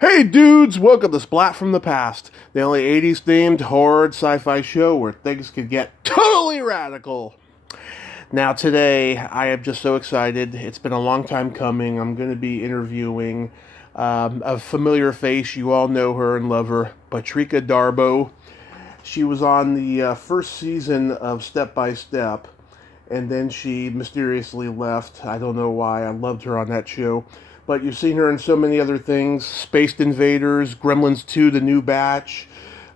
Hey dudes, welcome to Splat from the Past, the only 80s themed horror sci-fi show where things could get totally radical. Now today, I am just so excited. It's been a long time coming. I'm going to be interviewing a familiar face. You all know her and love her, Patrika Darbo. She was on the first season of Step by Step, and then she mysteriously left. I don't know why. I loved her on that show. But you've seen her in so many other things: Spaced Invaders, Gremlins 2, The New Batch,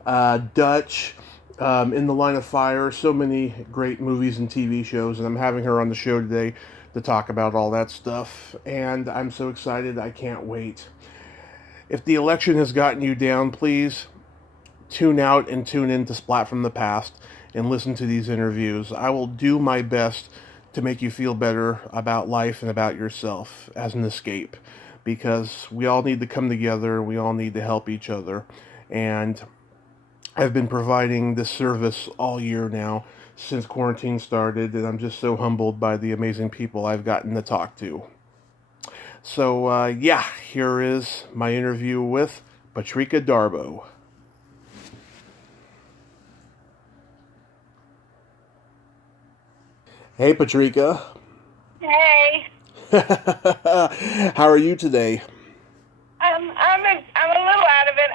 Dutch, In the Line of Fire, so many great movies and TV shows. And I'm having her on the show today to talk about all that stuff. And I'm so excited, I can't wait. If the election has gotten you down, please tune out and tune in to Splat from the Past and listen to these interviews. I will do my best to make you feel better about life and about yourself as an escape, because we all need to come together, we all need to help each other. And I've been providing this service all year now since quarantine started, and I'm just so humbled by the amazing people I've gotten to talk to. So, yeah, here is my interview with Patrika Darbo. Hey, Patrika. Hey, How are you today? I'm a little out of it.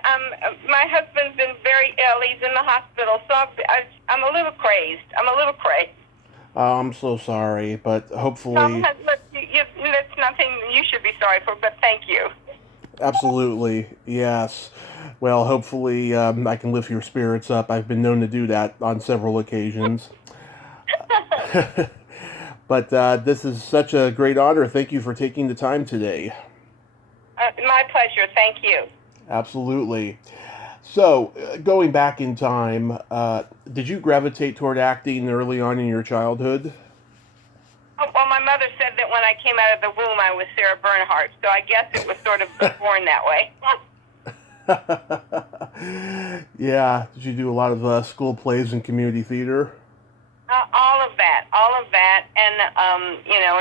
My husband's been very ill. He's in the hospital, so I'm a little crazed. I'm a little crazed. Oh, I'm so sorry, but Tom hopefully, has, look, that's nothing you should be sorry for, but thank you. absolutely, yes. Well, hopefully, I can lift your spirits up. I've been known to do that on several occasions. But this is such a great honor. Thank you for taking the time today. My pleasure. Thank you. Absolutely. So, going back in time, did you gravitate toward acting early on in your childhood? Oh, well, my mother said that when I came out of the womb, I was Sarah Bernhardt, so I guess it was sort of born that way. Yeah, did you do a lot of school plays and community theater? All of that, and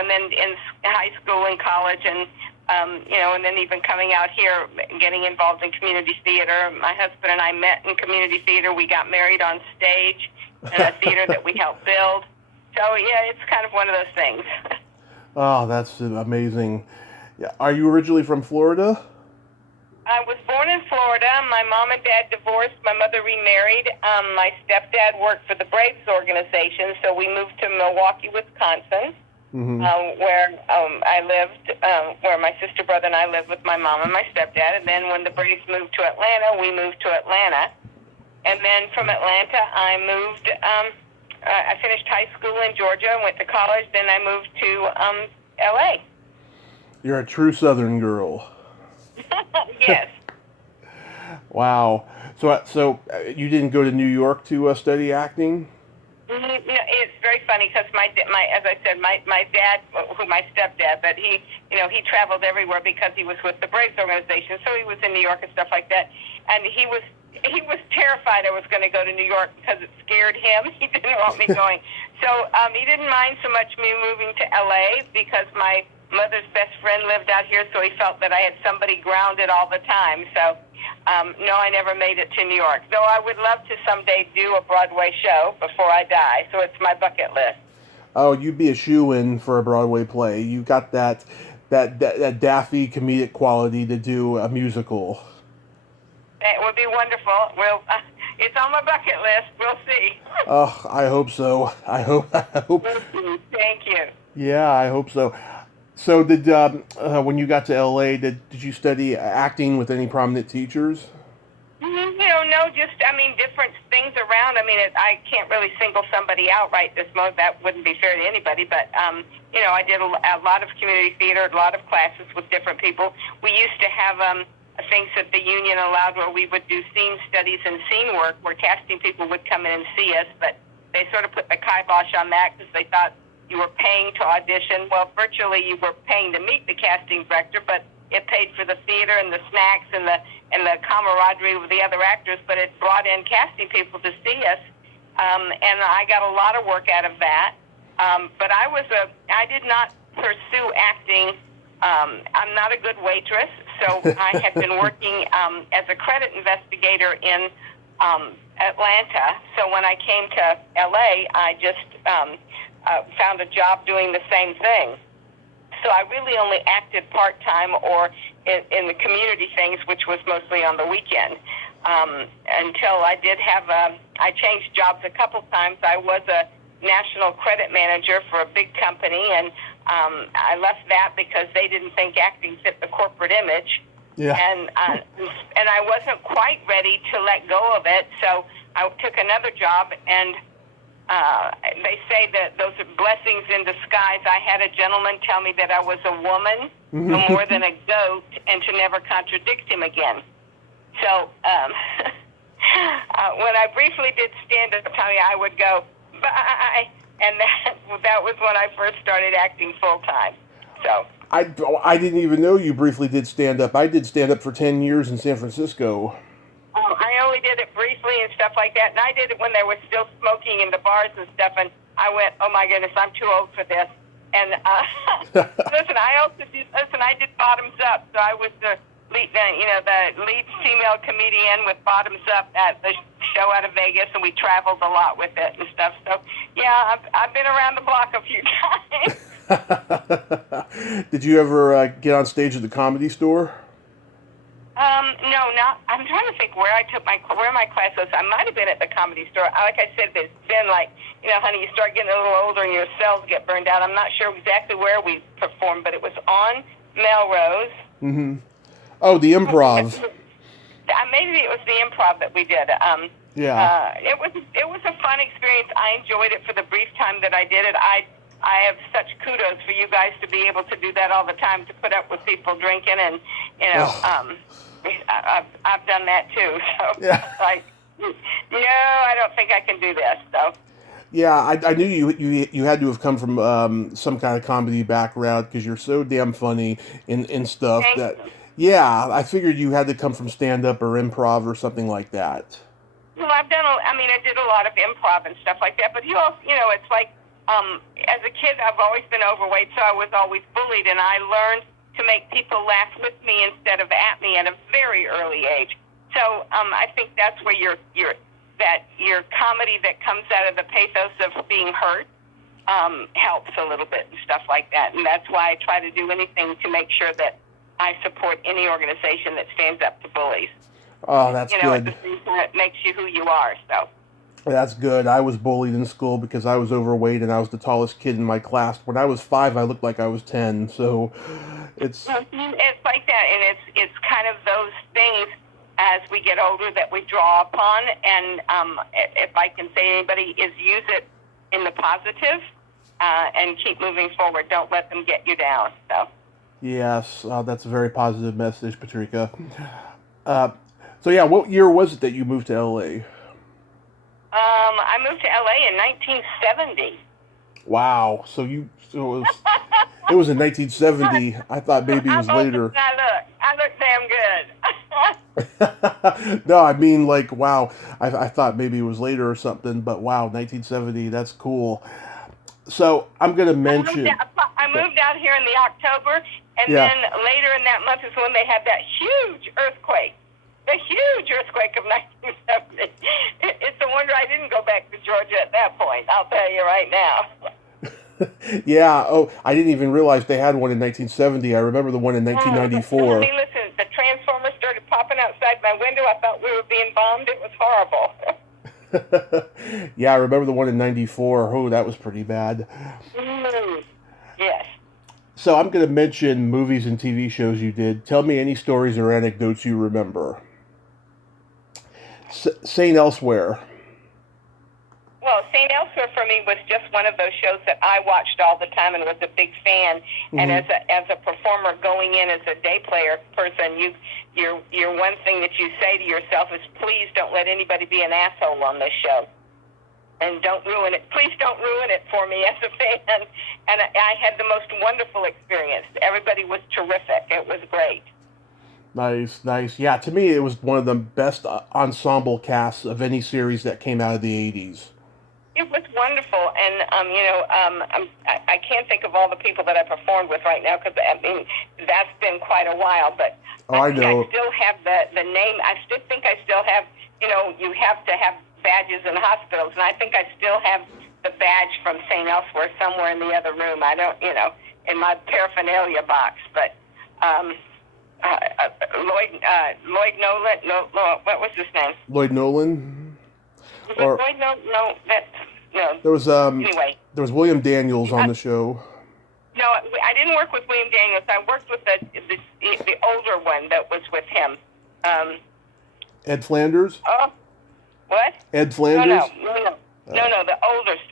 and then in high school and college, and and then even coming out here, getting involved in community theater. My husband and I met in community theater. We got married on stage in a theater that we helped build. So yeah, it's kind of one of those things. Oh, that's amazing. Yeah. Are you originally from Florida? I was born in Florida. My mom and dad divorced. My mother remarried. My stepdad worked for the Braves organization, so we moved to Milwaukee, Wisconsin, Mm-hmm. I lived, where my sister, brother, and I lived with my mom and my stepdad. And then when the Braves moved to Atlanta, we moved to Atlanta. And then from Atlanta, I moved. I finished high school in Georgia, went to college. Then I moved to L.A. You're a true Southern girl. Yes. Wow. So you didn't go to New York to study acting? It's very funny because as I said, my dad, my stepdad, but he traveled everywhere because he was with the Braves organization, so he was in New York and stuff like that, and he was terrified I was going to go to New York because it scared him. He didn't want me going, so he didn't mind so much me moving to L.A. because my mother's best friend lived out here, so he felt that I had somebody grounded all the time. So, no, I never made it to New York. Though I would love to someday do a Broadway show before I die, so it's my bucket list. Oh, you'd be a shoe-in for a Broadway play. You got that daffy comedic quality to do a musical. It would be wonderful. It's on my bucket list. We'll see. Oh, I hope so. I hope. Thank you. Yeah, I hope so. So, did when you got to LA, did you study acting with any prominent teachers? No, just different things around. I can't really single somebody out right this moment. That wouldn't be fair to anybody. But I did a lot of community theater, a lot of classes with different people. We used to have things that the union allowed where we would do scene studies and scene work, where casting people would come in and see us, but they sort of put the kibosh on that because they thought you were paying to audition. Well, virtually you were paying to meet the casting director, but it paid for the theater and the snacks and the camaraderie with the other actors, but it brought in casting people to see us, and I got a lot of work out of that. But I did not pursue acting. I'm not a good waitress, So I had been working as a credit investigator in Atlanta. So when I came to LA, I just found a job doing the same thing. So I really only acted part-time or in the community things, which was mostly on the weekend. Until I did have I changed jobs a couple times. I was a national credit manager for a big company, and I left that because they didn't think acting fit the corporate image. Yeah. And I wasn't quite ready to let go of it, so I took another job, and they say that those are blessings in disguise. I had a gentleman tell me that I was a woman, no more than a goat, and to never contradict him again. So when I briefly did stand-up, I would go, bye, and that was when I first started acting full-time. So I didn't even know you briefly did stand-up. I did stand-up for 10 years in San Francisco. I only did it briefly and stuff like that, and I did it when they were still smoking in the bars and stuff, and I went, oh my goodness, I'm too old for this. And I did Bottoms Up, so I was the lead female comedian with Bottoms Up at the show out of Vegas, and we traveled a lot with it and stuff. So yeah, I've been around the block a few times. Did you ever get on stage at the Comedy Store? No, not. I'm trying to think where my class was. I might have been at the Comedy Store. Like I said, it's been like, honey, you start getting a little older and your cells get burned out. I'm not sure exactly where we performed, but it was on Melrose. Mm-hmm. Oh, the Improv. Maybe it was the Improv that we did. Yeah. It was a fun experience. I enjoyed it for the brief time that I did it. I have such kudos for you guys to be able to do that all the time, to put up with people drinking, and I've done that too. So yeah. Like, no, I don't think I can do this. So. Yeah, I knew you had to have come from some kind of comedy background, because you're so damn funny in stuff. Thank you. Yeah, I figured you had to come from stand-up or improv or something like that. Well, I did a lot of improv and stuff like that, but you also, it's like, as a kid, I've always been overweight, so I was always bullied, and I learned to make people laugh with me instead of at me at a very early age. So I think that's where your comedy that comes out of the pathos of being hurt helps a little bit and stuff like that, and that's why I try to do anything to make sure that I support any organization that stands up to bullies. Oh, that's good. It makes you who you are, so. That's good. I was bullied in school because I was overweight and I was the tallest kid in my class. When I was 5, I looked like I was 10, so it's like that, and it's kind of those things as we get older that we draw upon, and if I can say anybody, is use it in the positive and keep moving forward. Don't let them get you down, so. Yes, that's a very positive message, Patrika. So yeah, what year was it that you moved to LA? I moved to LA in 1970. Wow, so it was in 1970. I thought maybe it was later. I look damn good. No, I mean, like, wow, I thought maybe it was later or something, but wow, 1970, that's cool. So I'm going to mention... I moved out here in the October, and then later in that month is when they had that huge earthquake. The huge earthquake of 1970. It's a wonder I didn't go back to Georgia at that point, I'll tell you right now. Yeah, oh, I didn't even realize they had one in 1970. I remember the one in 1994. I mean, listen, the transformers started popping outside my window. I thought we were being bombed. It was horrible. Yeah, I remember the one in 94. Oh, that was pretty bad. Yes. So I'm going to mention movies and TV shows you did. Tell me any stories or anecdotes you remember. St. Elsewhere. Well, St. Elsewhere for me was just one of those shows that I watched all the time and was a big fan. Mm-hmm. And as a performer going in as a day player person, your one thing that you say to yourself is, please don't let anybody be an asshole on this show. And don't ruin it. Please don't ruin it for me as a fan. And I had the most wonderful experience. Everybody was terrific. It was great. Nice, nice. Yeah, to me, it was one of the best ensemble casts of any series that came out of the 80s. It was wonderful, and I can't think of all the people that I performed with right now because I mean that's been quite a while. But I know. I still have the name. I still think I still have. You have to have badges in hospitals, and I think I still have the badge from St. Elsewhere somewhere in the other room. I don't, in my paraphernalia box. But Lloyd Nolan. What was his name? Lloyd Nolan. Lloyd? No, There was anyway. There was William Daniels on the show. No, I didn't work with William Daniels. I worked with the older one that was with him. Ed Flanders. Oh, what? Ed Flanders. No, the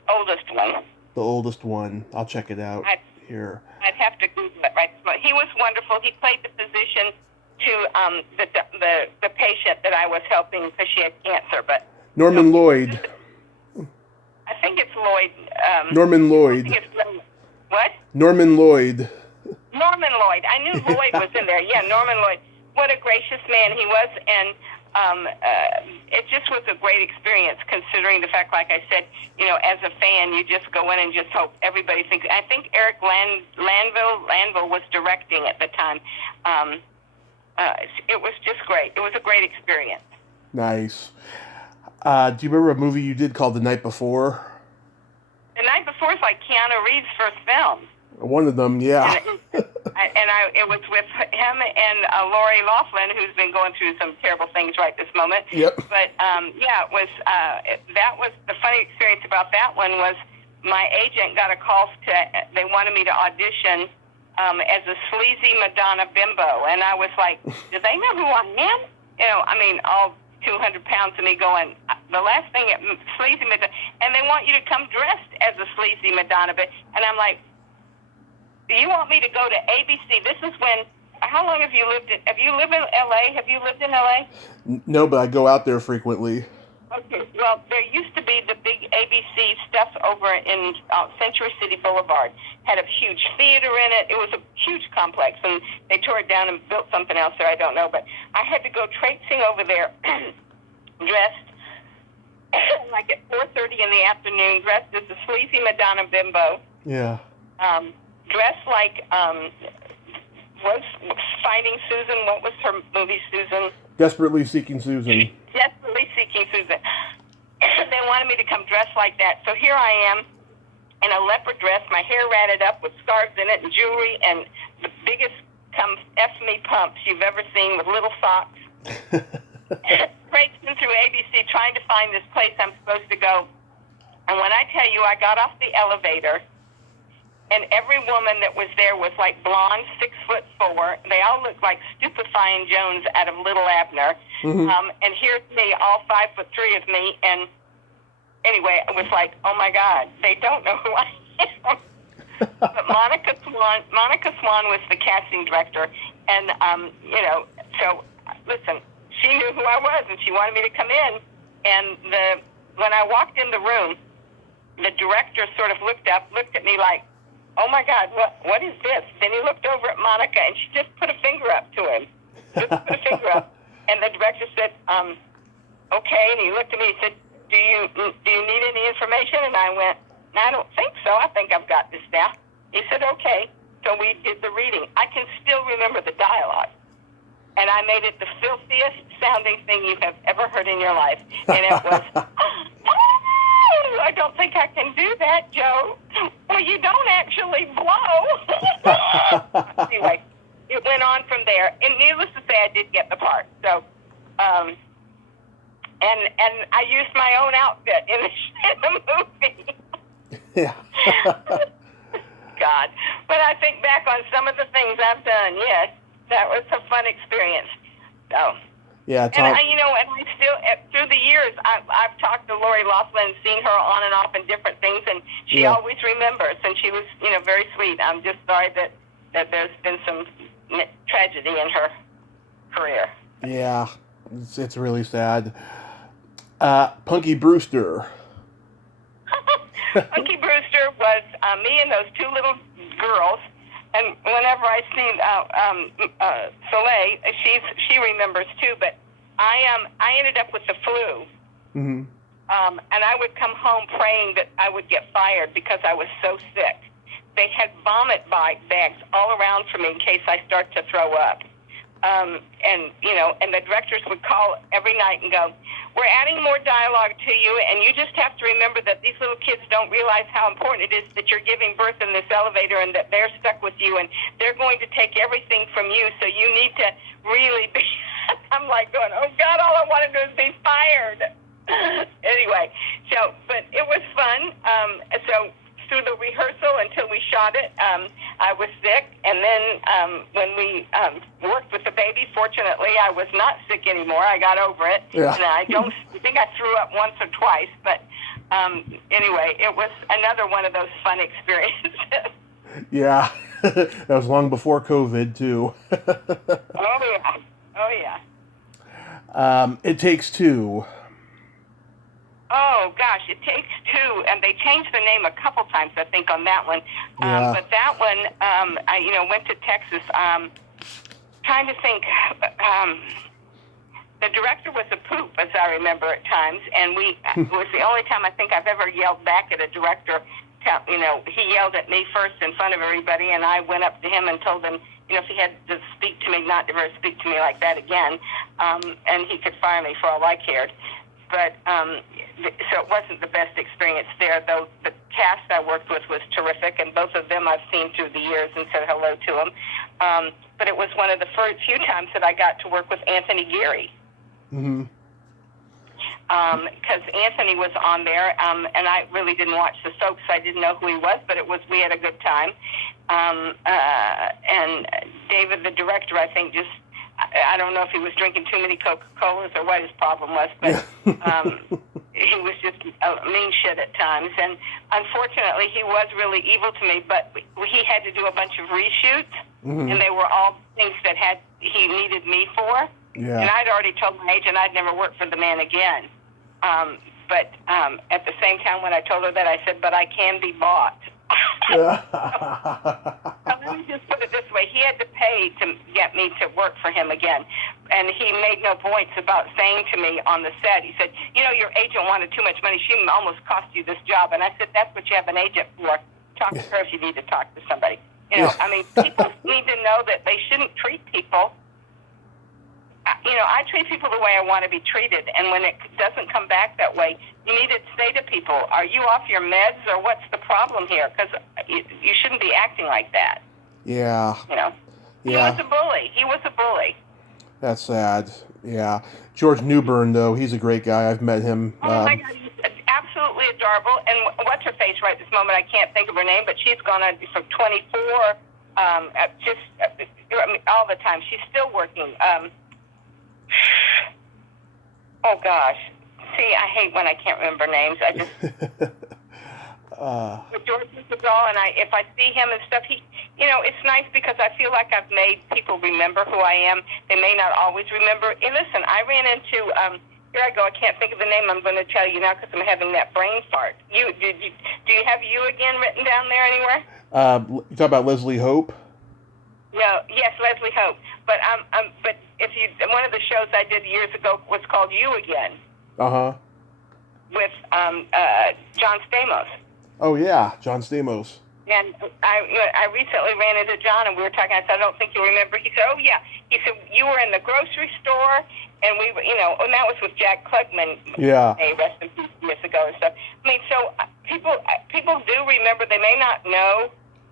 oldest one. The oldest one. I'll check it out here. I'd have to Google it right. He was wonderful. He played the physician to the patient that I was helping because she had cancer. But Norman Lloyd. I think it's Lloyd. Norman Lloyd. I think it's what? Norman Lloyd. Norman Lloyd. I knew Lloyd was in there. Yeah, Norman Lloyd. What a gracious man he was, and it just was a great experience considering the fact, like I said, as a fan, you just go in and just hope everybody thinks. I think Eric Lanville was directing at the time. It was just great. It was a great experience. Nice. Do you remember a movie you did called The Night Before? The Night Before is like Keanu Reeves' first film. One of them, yeah. It was with him and Lori Loughlin, who's been going through some terrible things right this moment. Yep. But it was that was the funny experience about that one was my agent got a call they wanted me to audition as a sleazy Madonna bimbo, and I was like, do they know who I am? All 200 pounds of me going, the last thing at sleazy Madonna, and they want you to come dressed as a sleazy Madonna, and I'm like, do you want me to go to ABC? This is when, how long have you lived have you lived in LA? Have you lived in LA? No, but I go out there frequently. Okay, well, there used to be the big ABC stuff over in Century City Boulevard. Had a huge theater in it. It was a huge complex, and they tore it down and built something else there. I don't know, but I had to go traipsing over there, dressed like at 4:30 in the afternoon, dressed as a sleazy Madonna bimbo. Yeah. Dressed like was Finding Susan. What was her movie, Susan? Desperately Seeking Susan. Desperately Seeking Susan. They wanted me to come dressed like that. So here I am in a leopard dress, my hair ratted up with scarves in it and jewelry and the biggest F me pumps you've ever seen with little socks. Traipsing through ABC trying to find this place I'm supposed to go. And when I tell you I got off the elevator, and every woman that was there was like blonde, 6'4". They all looked like Stupefying Jones out of Little Abner. Mm-hmm. And here's me, all 5'3" of me. And anyway, it was like, oh my God, they don't know who I am. But Monica Swan was the casting director. And, so listen, she knew who I was and she wanted me to come in. And when I walked in the room, the director sort of looked at me like, oh my God, what is this? Then he looked over at Monica and she just put a finger up to him. Just put a finger up. And the director said, okay. And he looked at me and said, do you need any information? And I went, I don't think so. I think I've got this now. He said, okay. So we did the reading. I can still remember the dialogue. And I made it the filthiest sounding thing you have ever heard in your life. And it was, I don't think I can do that, Joe. Well, you don't actually blow. Anyway, it went on from there. And needless to say, I did get the part. So, and I used my own outfit in the movie. Yeah. God. But I think back on some of the things I've done, yes, that was a fun experience. So. Yeah, and I still, through the years, I've talked to Lori Loughlin, seen her on and off in different things, and she always remembers, and she was, very sweet. I'm just sorry that there's been some tragedy in her career. Yeah, it's really sad. Punky Brewster. Punky Brewster was me and those two little girls. And whenever I see Soleil, she remembers too. But I ended up with the flu, mm-hmm. And I would come home praying that I would get fired because I was so sick. They had vomit bags all around for me in case I start to throw up. And the directors would call every night and go, "We're adding more dialogue to you, and you just have to remember that these little kids don't realize how important it is that you're giving birth in this elevator and that they're stuck with you, and they're going to take everything from you, so you need to really be..." I'm like going, "Oh, God, all I want to do is be fired." Anyway, but it was fun. So through the rehearsal until we shot it, I was sick, and then when we worked with the baby, fortunately, I was not sick anymore. I got over it, Yeah. and I think I threw up once or twice, but anyway, it was another one of those fun experiences. Yeah, that was long before COVID, too. Oh, yeah. It Takes Two. Oh, gosh, It Takes Two, and they changed the name a couple times, I think, on that one. Yeah. But that one, I went to Texas, trying to think. The director was a poop, as I remember at times, and it was the only time I think I've ever yelled back at a director. He yelled at me first in front of everybody, and I went up to him and told him, if he had to speak to me, not to ever speak to me like that again, and he could fire me for all I cared. But so it wasn't the best experience there, though the cast I worked with was terrific, and both of them I've seen through the years and said hello to them. But it was one of the first few times that I got to work with Anthony Geary. Mm-hmm. Because Anthony was on there, and I really didn't watch the soap, so I didn't know who he was, but we had a good time. And David, the director, I think I don't know if he was drinking too many Coca-Colas or what his problem was, but he was just mean shit at times. And unfortunately, he was really evil to me, but he had to do a bunch of reshoots, and they were all things that he needed me for. Yeah. And I'd already told my agent I'd never work for the man again. But at the same time, when I told her that, I said, "But I can be bought." Let me just put it this way. He had to pay to get me to work for him again. And he made no points about saying to me on the set, he said, "Your agent wanted too much money. She almost cost you this job." And I said, "That's what you have an agent for. Talk to her if you need to talk to somebody." People need to know that they shouldn't treat people. I treat people the way I want to be treated, and when it doesn't come back that way, you need to say to people, "Are you off your meds, or what's the problem here?" Because you shouldn't be acting like that. Yeah. Yeah. He was a bully. That's sad. Yeah. George Newbern, though, he's a great guy. I've met him. Oh, my God, he's absolutely adorable. And what's her face right this moment? I can't think of her name, but she's gone on from 24, all the time. She's still working. Oh, gosh. See, I hate when I can't remember names. I just... But George is a doll, and if I see him and stuff, it's nice because I feel like I've made people remember who I am. They may not always remember. Hey, listen, I ran into... here I go. I can't think of the name. I'm going to tell you now because I'm having that brain fart. Do you have you again written down there anywhere? You talk about Leslie Hope? No, yes, Leslie Hope. But one of the shows I did years ago was called You Again. Uh-huh. With John Stamos. Oh yeah, John Stamos. And I recently ran into John, and we were talking. I said, "I don't think you remember." He said, "Oh yeah." He said, "You were in the grocery store, and we were, and that was with Jack Klugman. Yeah. Rest in peace, years ago and stuff. I mean, so people do remember. They may not know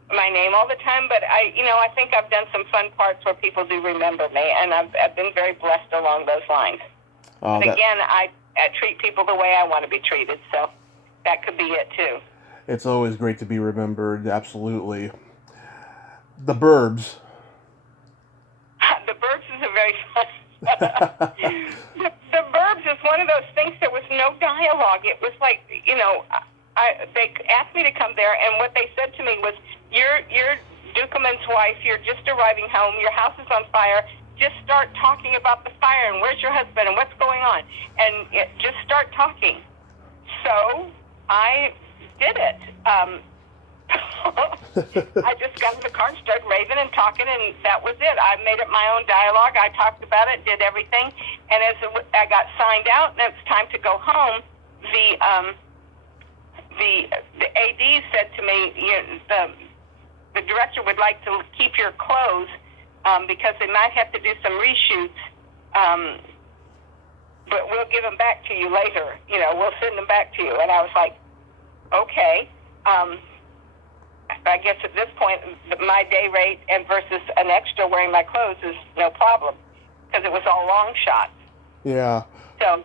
my name all the time, but I think I've done some fun parts where people do remember me, and I've been very blessed along those lines. Oh, but again, I treat people the way I want to be treated, so that could be it too. It's always great to be remembered, absolutely. The Burbs. The Burbs is a very fun... the Burbs is one of those things, there was no dialogue. It was like, they asked me to come there, and what they said to me was, you're Dukeman's wife, you're just arriving home, your house is on fire, just start talking about the fire, and where's your husband, and what's going on, and just start talking. So I did it. I just got in the car and started raving and talking, and that was it. I made up my own dialogue. I talked about it, did everything, and as I got signed out, and it's time to go home, the AD said to me, the director would like to keep your clothes because they might have to do some reshoots, but we'll give them back to you later. We'll send them back to you. And I was like, okay. I guess at this point, my day rate and versus an extra wearing my clothes is no problem because it was all long shots. Yeah. So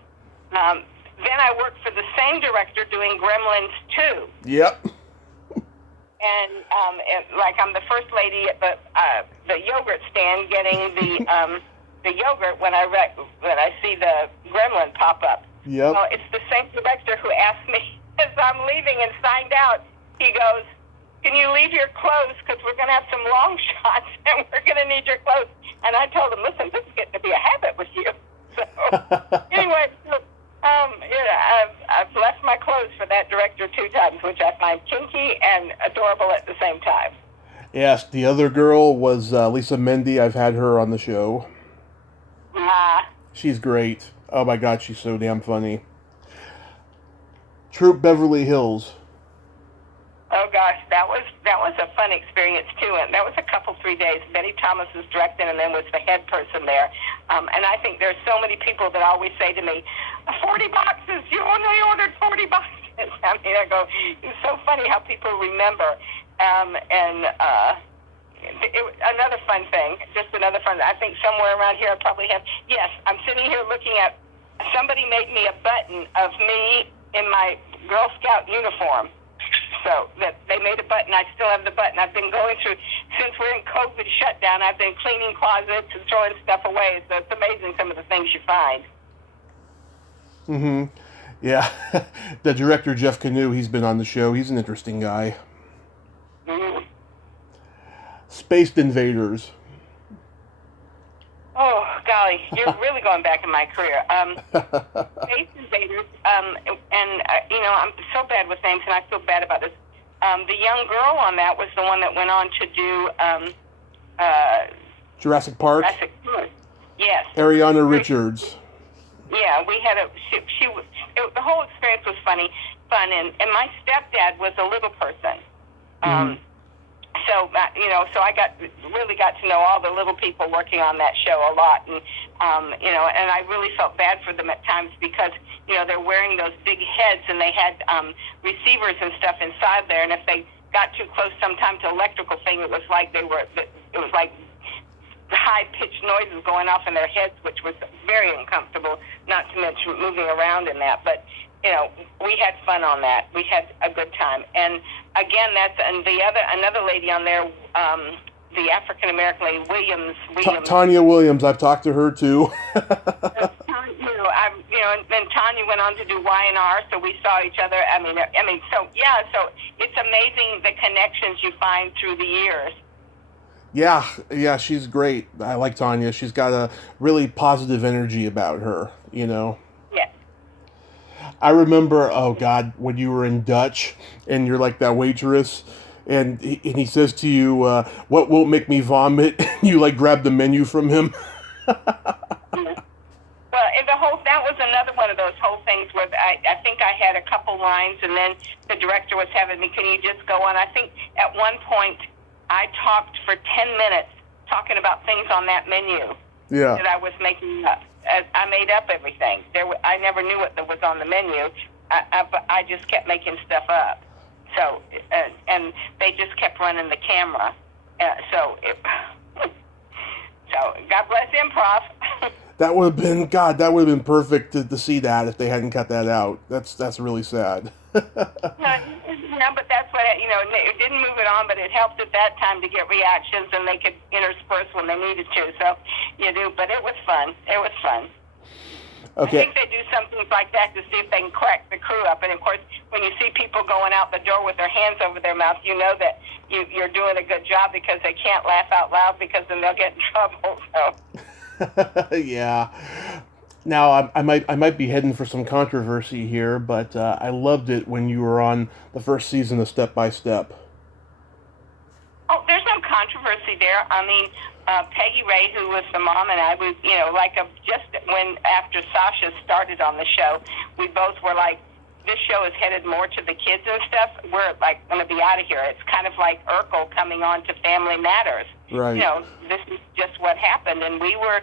then I worked for the same director doing Gremlins 2. Yep. And like I'm the first lady at the yogurt stand getting the yogurt when I see the Gremlin pop up. Yep. Well, it's the same director who asked me as I'm leaving and signed out. He goes, "Can you leave your clothes because we're going to have some long shots and we're going to need your clothes." And I told him, "Listen, this is getting to be a habit with you." So anyway, I've left my clothes for that director 2 times, which I find kinky and adorable at the same time. Yes, the other girl was Lisa Mendy. I've had her on the show. She's great. Oh my God, she's so damn funny. Troop Beverly Hills. Oh gosh, that was a fun experience too, and that was a couple 3 days. Betty Thomas was directing, and then was the head person there. And I think there's so many people that always say to me, "40 boxes, you only ordered 40 boxes." I mean, I go, it's so funny how people remember. Another fun thing, I think somewhere around here I probably have. Yes, I'm sitting here looking at. Somebody made me a button of me in my Girl Scout uniform. So that they made a button. I still have the button. I've been going through, since we're in COVID shutdown, I've been cleaning closets and throwing stuff away. So it's amazing some of the things you find. Mm-hmm. Yeah. The director, Jeff Canoe, he's been on the show. He's an interesting guy. Mm-hmm. Spaced Invaders. Oh, golly. You're really going back in my career. Spaced Invaders, I'm so bad with names, and I feel bad about this. The young girl on that was the one that went on to do Jurassic Park. Jurassic Park. Yes. Ariana Richards. Yeah, we had the whole experience was fun, and my stepdad was a little person. So I really got to know all the little people working on that show a lot, and I really felt bad for them at times because they're wearing those big heads and they had receivers and stuff inside there, and if they got too close, sometimes the electrical thing, it was like high-pitched noises going off in their heads, which was very uncomfortable, not to mention moving around in that. But, we had fun on that. We had a good time. And, again, another lady on there, the African-American lady, Williams. Tanya Williams. I've talked to her, too. And Tanya went on to do Y&R, so we saw each other. So it's amazing the connections you find through the years. Yeah, she's great. I like Tanya. She's got a really positive energy about her, Yeah. I remember, oh God, when you were in Dutch and you're like that waitress and he says to you, "What won't make me vomit?" You like grab the menu from him. Well, that was another one of those whole things where I think I had a couple lines, and then the director was having me, "Can you just go on?" I think at one point I talked for 10 minutes talking about things on that menu that I was making up. I made up everything. I never knew what was on the menu, but I just kept making stuff up. So, and they just kept running the camera. So God bless improv. That would have been perfect to see that if they hadn't cut that out. That's really sad. No, but that's what it didn't move it on, but it helped at that time to get reactions, and they could intersperse when they needed to. So but it was fun. Okay. I think they do some things like that to see if they can crack the crew up. And of course, when you see people going out the door with their hands over their mouth, you know that you're doing a good job because they can't laugh out loud because then they'll get in trouble. So. Yeah. Now, I might be heading for some controversy here, but I loved it when you were on the first season of Step by Step. Oh, there's no controversy there. I mean, Peggy Ray, who was the mom, and I was, just when after Sasha started on the show, we both were like, this show is headed more to the kids and stuff, we're like going to be out of here. It's kind of like Urkel coming on to Family Matters. Right. You know, this is just what happened, and we were,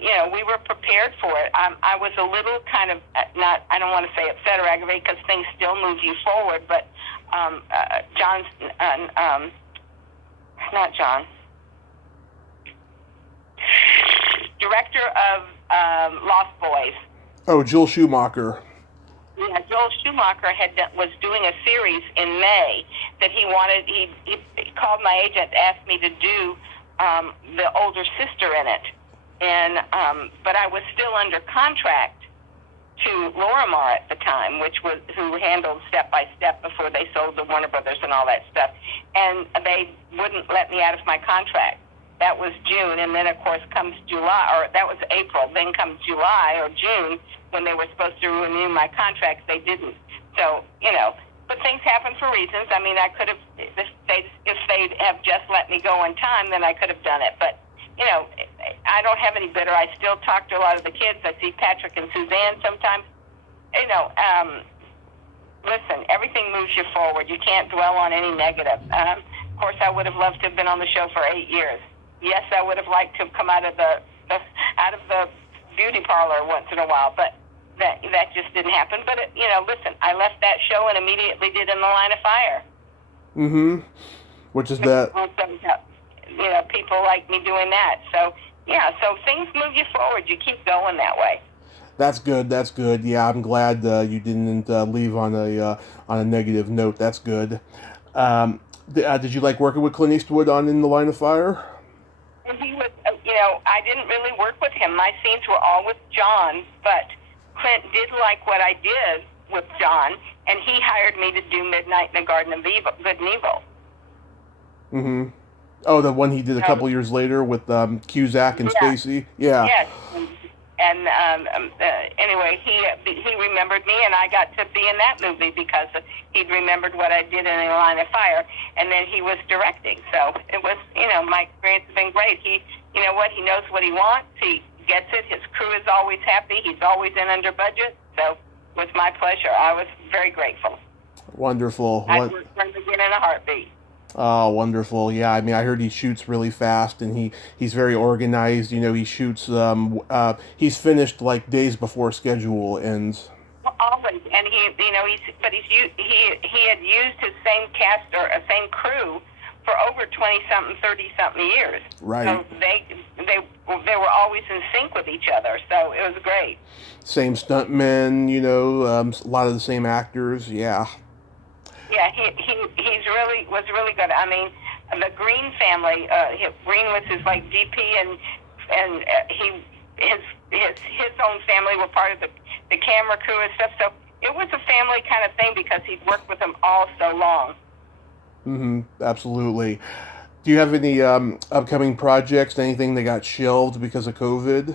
you know, we were prepared for it. I was a little kind of not, I don't want to say upset or aggravated because things still move you forward, but John's, not John, director of Lost Boys. Oh, Joel Schumacher. Yeah, Joel Schumacher was doing a series in May that he wanted. He called my agent, asked me to do the older sister in it, and but I was still under contract to Lorimar at the time, who handled Step by Step before they sold to Warner Brothers and all that stuff, and they wouldn't let me out of my contract. That was June, and then of course comes July, or that was April. Then comes July or June when they were supposed to renew my contract. They didn't. So, you know, but things happen for reasons. I mean, I could have, if they'd have just let me go in time, then I could have done it. But, you know, I don't have any bitter. I still talk to a lot of the kids. I see Patrick and Suzanne sometimes. You know, listen, everything moves you forward. You can't dwell on any negative. Of course, I would have loved to have been on the show for 8 years. Yes, I would have liked to have come out of the beauty parlor once in a while, but that just didn't happen. But you know, listen, I left that show and immediately did In the Line of Fire. Mm-hmm. Which is that? You know, people like me doing that. So yeah, so things move you forward. You keep going that way. That's good. That's good. Yeah, I'm glad you didn't leave on a negative note. That's good. Did you like working with Clint Eastwood on In the Line of Fire? He was, you know, I didn't really work with him. My scenes were all with John, but Clint did like what I did with John, and he hired me to do Midnight in the Garden of Evil, Good and Evil. Mm-hmm. Oh, the one he did a couple years later with Cusack and Spacey? Yeah. Yes. And anyway, he remembered me, and I got to be in that movie because he'd remembered what I did in A Line of Fire, and then he was directing. So it was, you know, my experience has been great. You know what, he knows what he wants. He gets it. His crew is always happy. He's always in under budget. So it was my pleasure. I was very grateful. Wonderful. I'd work for him again in a heartbeat. Oh, wonderful. Yeah, I mean, I heard he shoots really fast, and he's very organized. You know, he shoots, he's finished like days before schedule ends. Well, always. And he had used his same cast or same crew for over 20-something, 30-something years. Right. So they were always in sync with each other, so it was great. Same stuntmen, you know, a lot of the same actors, yeah. Yeah, was really good. I mean, the Green family, Green was his like DP, and his own family were part of the camera crew and stuff. So it was a family kind of thing because he'd worked with them all so long. Mm-hmm. Absolutely. Do you have any upcoming projects? Anything that got shelved because of COVID?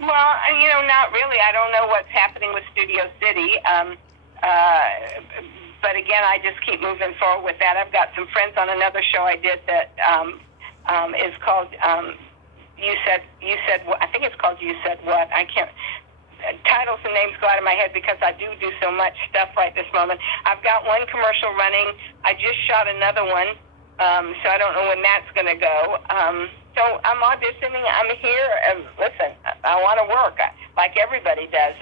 Well, you know, not really. I don't know what's happening with Studio City. But again, I just keep moving forward with that. I've got some friends on another show I did that is called You Said I think it's called You Said What. I can't. Titles and names go out of my head because I do so much stuff right this moment. I've got one commercial running. I just shot another one, so I don't know when that's going to go. So I'm auditioning. I'm here. And listen, I want to work like everybody does.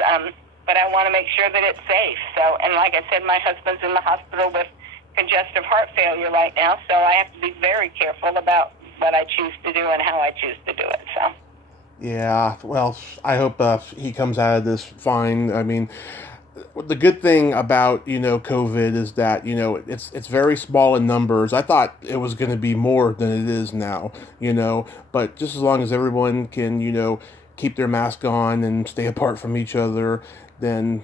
But I want to make sure that it's safe. So, and like I said, my husband's in the hospital with congestive heart failure right now, so I have to be very careful about what I choose to do and how I choose to do it. So. Yeah, well, I hope he comes out of this fine. I mean, the good thing about, you know, COVID is that, you know, it's very small in numbers. I thought it was going to be more than it is now, you know, but just as long as everyone can, you know, keep their mask on and stay apart from each other, then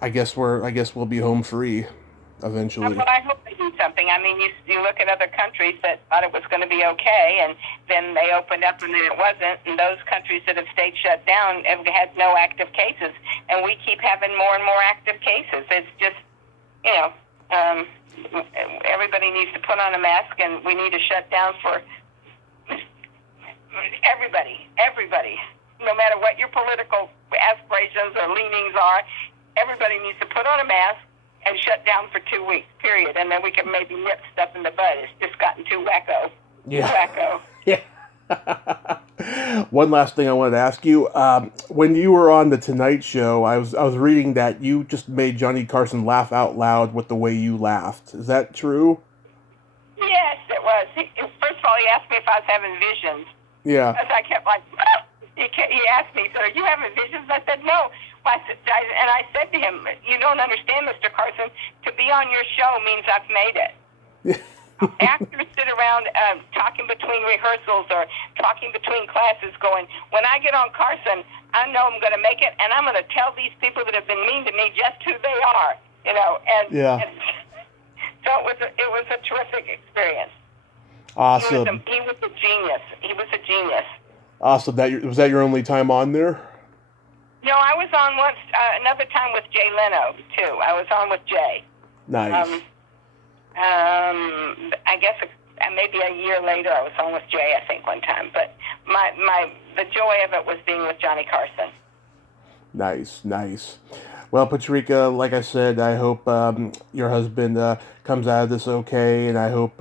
I guess we'll be home free eventually. Well, I hope they do something. I mean, you look at other countries that thought it was going to be okay, and then they opened up and then it wasn't, and those countries that have stayed shut down have had no active cases, and we keep having more and more active cases. It's just, you know, everybody needs to put on a mask, and we need to shut down for everybody. No matter what your political aspirations or leanings are, everybody needs to put on a mask and shut down for 2 weeks, period. And then we can maybe nip stuff in the bud. It's just gotten too wacko. Yeah. Wacko. Yeah. One last thing I wanted to ask you. When you were on the Tonight Show, I was reading that you just made Johnny Carson laugh out loud with the way you laughed. Is that true? Yes, it was. First of all, he asked me if I was having visions. Yeah. Because I kept like, he asked me, so are you having visions? I said, no. And I said to him, you don't understand, Mr. Carson, to be on your show means I've made it. Actors sit around talking between rehearsals or talking between classes going, when I get on Carson, I know I'm going to make it, and I'm going to tell these people that have been mean to me just who they are, And, yeah. And so it was a terrific experience. Awesome. He was a genius. He was a genius. Awesome. Was that your only time on there? No, I was on once, another time with Jay Leno, too. I was on with Jay. Nice. I guess maybe a year later I was on with Jay, I think, one time. But the joy of it was being with Johnny Carson. Nice. Well, Patrika, like I said, I hope your husband comes out of this okay, and I hope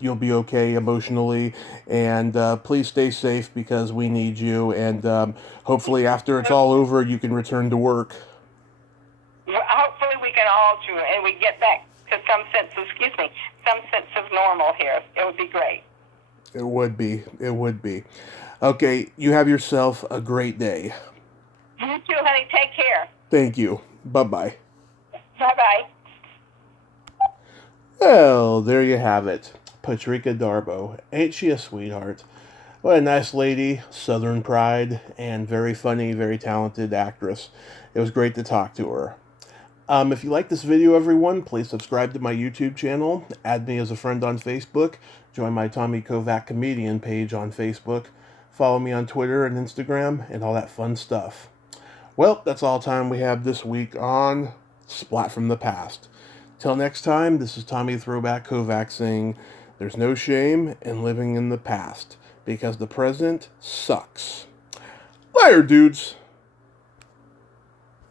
you'll be okay emotionally. And please stay safe because we need you. And hopefully after it's all over, you can return to work. Hopefully we can all do it, and we get back to some sense of normal here. It would be great. It would be. Okay, you have yourself a great day. You too, honey. Take care. Thank you. Bye-bye. Bye-bye. Well, there you have it. Patrika Darbo. Ain't she a sweetheart? What a nice lady, Southern pride, and very funny, very talented actress. It was great to talk to her. If you like this video, everyone, please subscribe to my YouTube channel, add me as a friend on Facebook, join my Tommy Kovac Comedian page on Facebook, follow me on Twitter and Instagram, and all that fun stuff. Well, that's all time we have this week on Splat from the Past. Till next time, this is Tommy Throwback Kovac saying, there's no shame in living in the past, because the present sucks. Later, dudes!